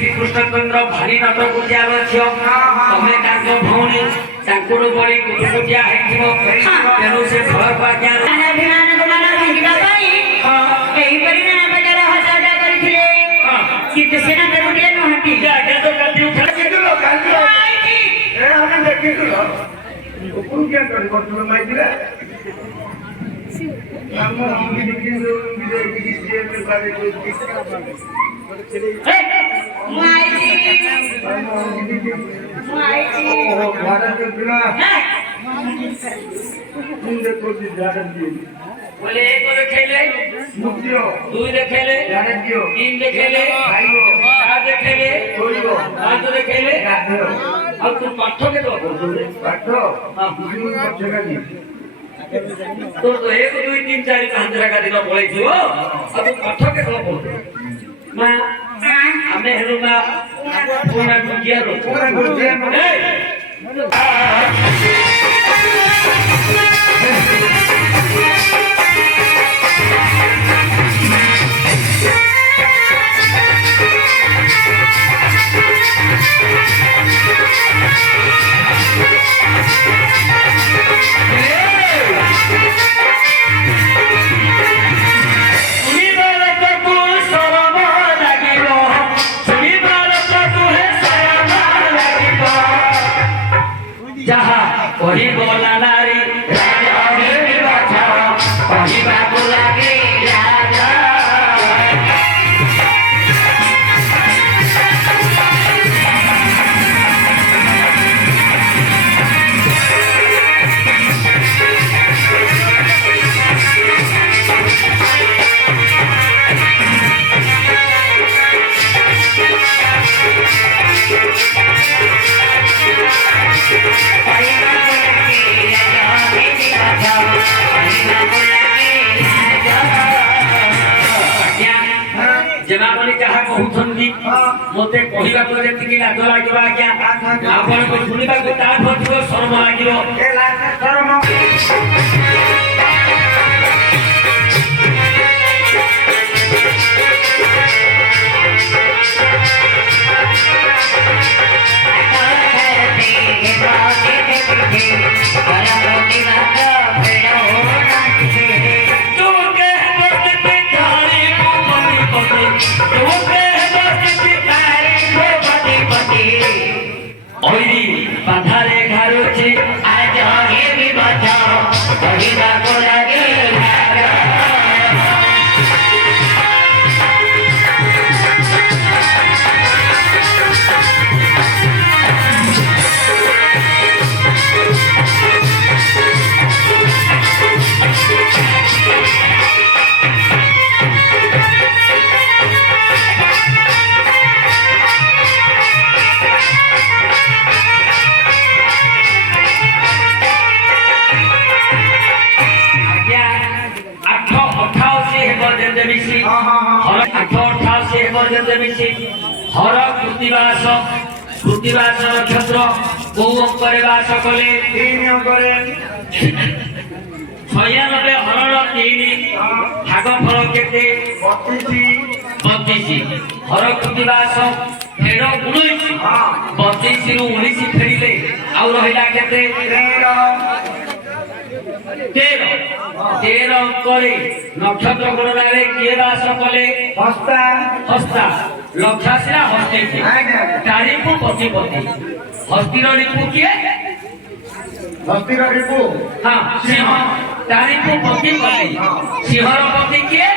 श्रीकृष्णचंद्र भारी नाटक दियार झील तमें भौणी बड़ी गुटुगुटिया तेणु से घर को आज्ञा बोले एक देखेले दुई देखेले तीन देखेले चार देखेले पांच देखेले और तू पाठ के तो तो एक दुई तीन चार पांच का दिन बोले छो अब तू पाठ के तो बोल मां हमें हेरुगा पूरा गुजिया वही बोला नारी वही बात लगे जनाबली जहाँ कहउछंती मते कहिबा को जेतिकी लाज लागिबो आज्ञा आपण को सुनिबा को ता भथिबो शरम लागिबो ए लाज शरम बाधारे घारुची आज आगे भी बचाओ वही बात लगे हर कृतिवास नक्षत्र को अंकरे वास कले 96 हरर 3 भागफल केते 32 हर कृतिवास फेर 19 32 रु 19 फेरिले आउ रहिला केते 13 अंकरे नक्षत्र गणनारे किए वास कले हस्ता लक्षासिरा हस्ती तारीखु पतिपति हस्तीर रिपु किए हस्तीर रिपु हां सिंह तारीखु पतिपति सिंहर पति किए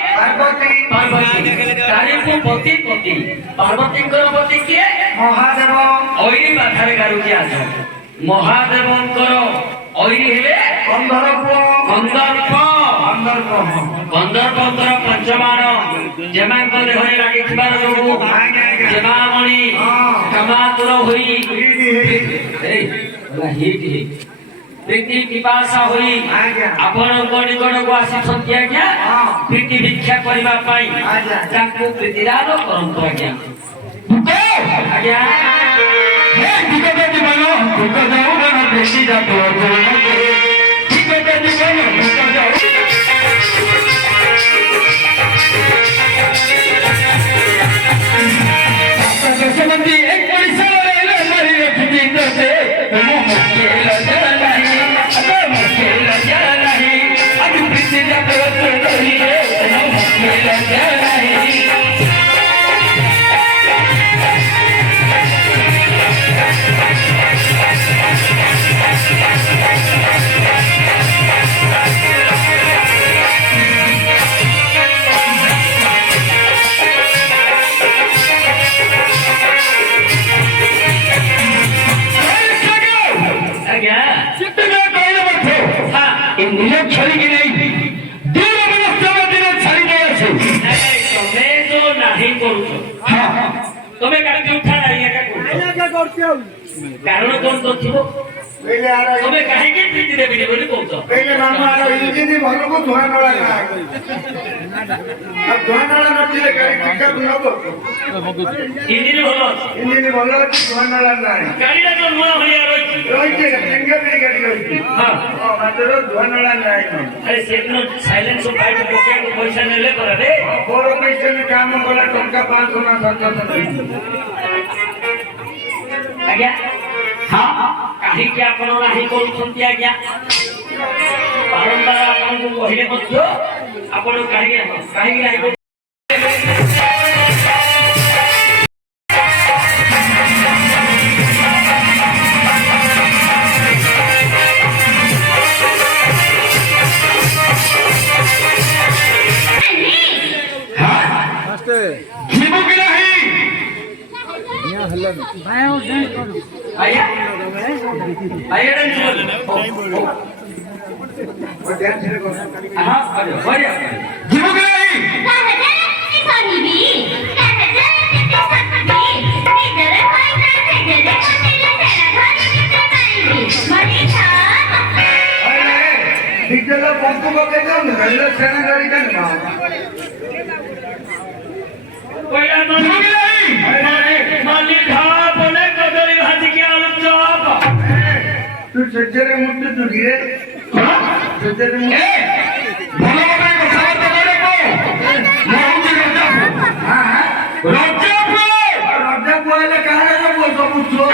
पार्वती तारीखु पतिपति पार्वतीकर पति किए महादेव ओइरी बाथारे गारुकी आछ महादेवंकर ओइरी हेले ଗନ୍ଧର୍ପଙ୍କର ପଞ୍ଚମାଣ ଯେମାନଙ୍କ ଦେହରେ ଲାଗିଥିବାର ଯୋଗୁ ଯେମାମଣି କାମାତୁର ହୋଇ ପ୍ରୀତି ପିପାସା ହୋଇ ଆପଣଙ୍କ ନିକଟକୁ ଆସିଛନ୍ତି ଆଜ୍ଞା ପ୍ରୀତି ଭିକ୍ଷା କରିବା ପାଇଁ ତାଙ୍କୁ ପ୍ରୀତିଦାନ କରନ୍ତୁ ଆଜ୍ଞା ଆଜ୍ଞା তুমি কাটি উঠা কারণ কোন তো ଥିବ তুমি কাহিଁକି ପ୍ରୀତି ଦେବିନି ବୋଲି କହୁଛ ଇଞ୍ଜିନ ଭଲକୁ ଧୂଆଁ ନଳା ନଥିଲେ ଗାଡି ପିକଅପ୍ ନବ ଇଞ୍ଜିନ ଭଲ ଅଛି ଇଞ୍ଜିନ ଭଲ ଅଛି ଧୂଆଁ ନଳା ନାହିଁ ଗାଡିଟା ଯୋଉ ନୂଆ ଭଳିଆ ରହିଛି ସିଙ୍ଗଲ ଗାଡି ରହିଛି ମାତ୍ର ଧୂଆଁ ନଳା ନାହିଁ ଆରେ ସେଦିନ ସାଇଲେନ୍ସ ପାଇପ ପକେଇବାକୁ ପଇସା ନେଲେ ପରା ରେ ମୋର ପଇସା କାମ କଲା ଟଙ୍କା 500 ନା 700 ଆଜ୍ଞା ହଁ କାହିଁକି ଆପଣ ନାହିଁ କରୁଛନ୍ତି ଆଜ୍ଞା ବାରମ୍ବାର ଆପଣଙ୍କୁ କହିଲେ ମଧ୍ୟ ଆପଣ କାହିଁକି ନାହିଁ आया आया डांस करो हां अरे बढ़िया जीव गई कहते डीजल पंप पके जाओ ना रेलवे सेना गाड़ी का ना कोयला माली खा बोले कदली भाजी की आलू चॉप तू सज्जरे मुट्ठी तू गिरे सज्जरे मुट्ठी बोलो बोले को साथ करे को मोहम्मद रजा वाले कहां है वो सब पूछो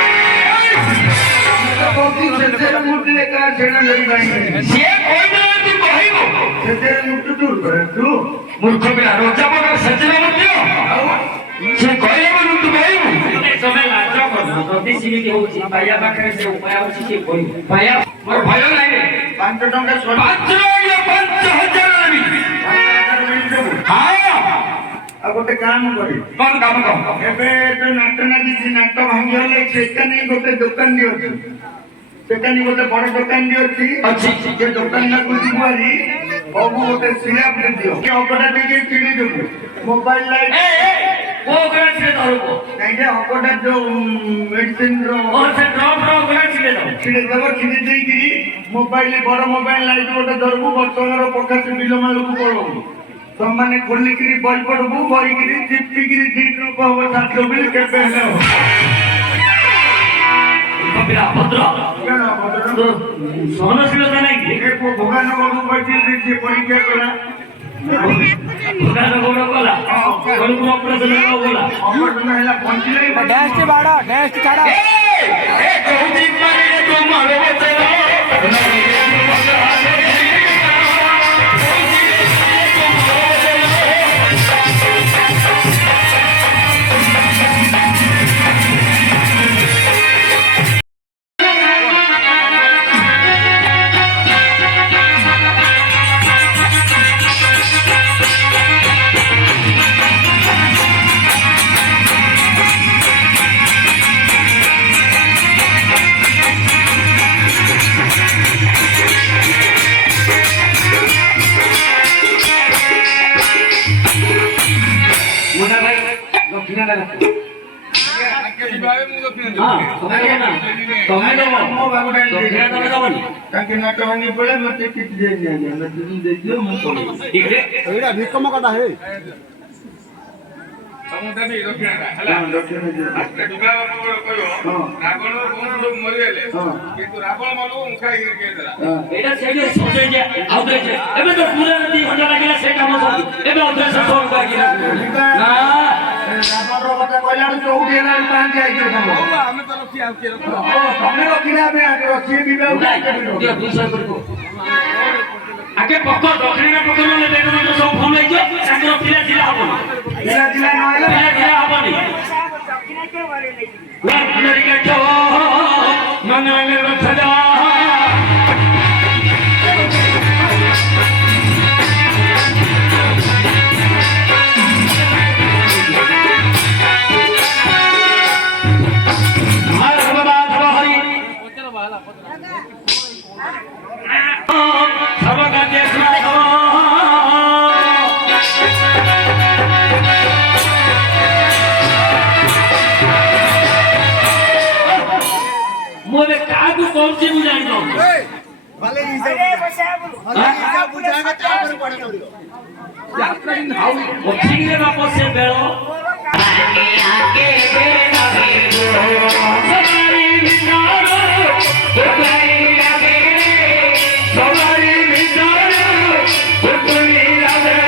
तो सज्जरे मुट्ठी ले का सेना गाड़ी जाएंगे ये कोई नहीं तू कहिबो सज्जरे मुट्ठी दूर कर तू मूर्ख बिना रजा बोले सज्जरे मुट्ठी से कहले बोलू तू कहबो समय लाज कर जदी सिमिति होची भाइया पाखरे से उपाय होची से कोई भाइया मोर भय नाही 5 टका 5000 लेबी हां अब गोटे काम करी कोन काम को एबे तो नाटक ना किसी नाटक भांगी होले सेटा नहीं गोटे दुकान दी होची सेटा नहीं गोटे बड़ दुकान दी होची अच्छी जे दुकान ना कुदी बुआरी बाबू गोटे सिलाप दे दियो के ओकटा देके चिड़ी देबो मोबाइल लाइट ए वो ओकरा से धरबो नहीं जे ओकटा जो मेडिसिन रो और से ड्रॉप ओकरा छिले दो छिड़े देबो छिड़े देई गिरी मोबाइल बड़ मोबाइल लाइट गोटे धरबो बर्तनर पकास बिलो मालू पड़ो तो माने खोली गिरी बॉल पड़बो बॉल गिरी चिपकी गिरी दीन को हो साथ बिल के पहले हो कपिला भद्र केना भद्र सहनशीलता नहीं कि एक भगवान बाबू बैठी से परीक्षा करा भगवान गोड़ कोला कोन को ऑपरेशन होला ऑपरेशन हैला पहुंचले डैश के बाड़ा डैश के छाड़ा ए कहूजी मारे तो मारो बचलो ଦକ୍ଷିଣା ରଖ ହଁ ତମେ ଦବ ନା ତମେ ଦବ ମୋ ବାବୁଟା ଦକ୍ଷିଣା ତମେ ଦବନି ତାଙ୍କେ ନାଟ ଭାଙ୍ଗି ପଳେ ମତେ କିଛି ଦେଇନି ମତେ ଦେଇଦିଅ ମୁଁ ପଳେଇବି ଠିକ ରେ ଏଇଟା ଭିକମ କଥା ହେ ମୁଁ ଦେବି ଦକ୍ଷିଣାଟା ହେଲା ଦୁର୍ଗା ବାବା କହିବ ରାବଣ କଣ ମରିଗଲେ କିନ୍ତୁ ରାବଣ ମନକୁ ମୁଖା ହେଇକି ଦେଇଦେଲା ଏଇଟା ସେଇଠି ସଜେଇ ଦିଆ ଆଉ ଦେଇଛେ ଏବେ ତ ପୁରା 2 ଘଣ୍ଟା ଲାଗିଲା ସେ କାମ ସବୁ ଏବେ ଅଭ୍ୟାସ ସବୁ ଲାଗିଲା ନା ରାବଣର କଥା କହିଲାରୁ ଚଉଠି ହେଲାରୁ ପାଞ୍ଚ ଯାଇଥିବ ତମ ଆମେ ତ ରଖି ଆଉ କିଏ ରଖ ତମେ ରଖିଲେ ଆମେ ଆଗେ ରଖିବେ ବିବାହ ଦିଅ 200 କରିବ ଆଗେ ପକ ଦକ୍ଷିଣା ପକ ନହେଲେ ଦେଖ ତ ସବୁ ଫୋନ ହେଇଯିବ ତାଙ୍କର ପିଲା ଥିଲା ହବନି ପିଲା ଦିଲା ନହେଲେ ପିଲା ଥିଲା ହବନି ଲକ୍ଷ୍ମୀ କେ ଛୋ ମନରେ ରଥଜା मोरे कागु कौन सी बुझाई दो भले बुझाएगा तापर पड़े पड़ियो ओखिले बाप से बेलो आगे आगे बेना बेलो सवारी बिचारो सवारी लगे सवारी बिचारो उतनी लगे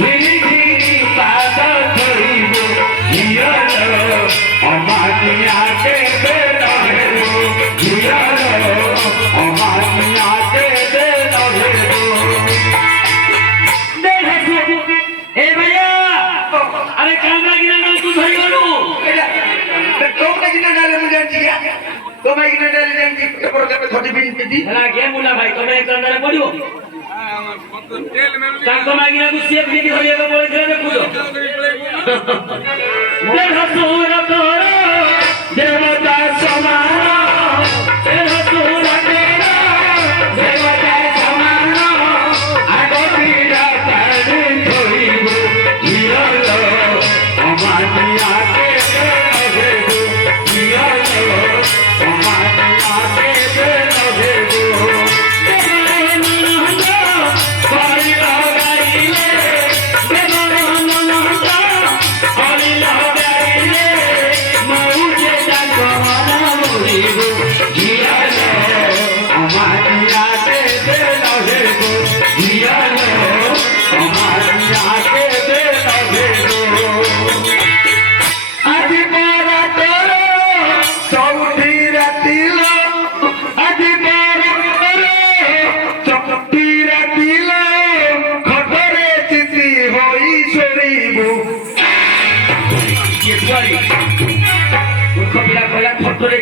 मेरी धीरी पास करीबो हियालो अमानी आगे बेना बेलो हियालो अमानी आगे बेना बेलो ए भैया अरे कांदा गिरा ना तू धरी गलु तो किना डाले मुझे दिया तो मैं किना डाले जानी पर के थोड़ी बिन पीती हला के मुला भाई तमे कांदा रे पडियो तेल में कांदा मागिना को सेफ लिखि धरिया को बोले थे देखुयो देह सूर तोर देवता समान देह सूर तेरा देवता समान आगो पीड़ा तारी थोइबो हियालो अमानिया के देबो हियालो अमानिया के देबो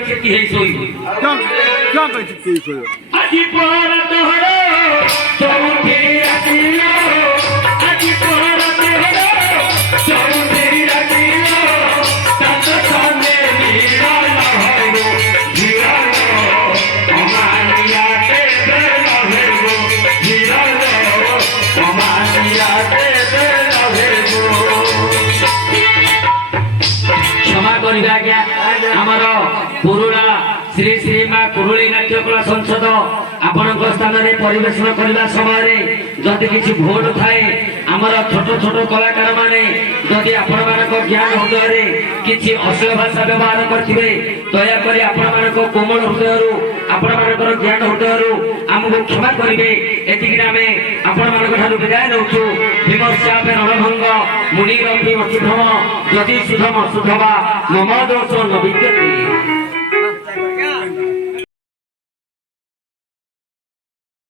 चिट्ठी है सोई क्या कर सकते हो आजी पर तोहरो चौथे रातिलो आजी पर तोहरो चौथे रातिलो तत संगे मीरा लहरो गिरलो अमानिया के लहरो गिरलो अमानिया के लहरो क्षमा करिबा आज्ञा हमर पुरुणा श्री श्री मां कुरुली नाट्य कला संसद आपनक स्थान रे परिवेषण करबा समय जदि किछि भोट थाए हमर छोट छोट कलाकार माने जदि आपण मानक ज्ञान हृदय रे किछि अश्लील भाषा व्यवहार करथिबे दया करी आपण मानक कोमल हृदय रु आपण मानकर ज्ञान हृदय रु हमको क्षमा करिवे एतिकि नामे आपण मानक ठारु विदाय नउछु विमर्शा पे रणभंग मुनि रंभि वसुधम जदि सुधम सुधवा मम दोष न विद्यते।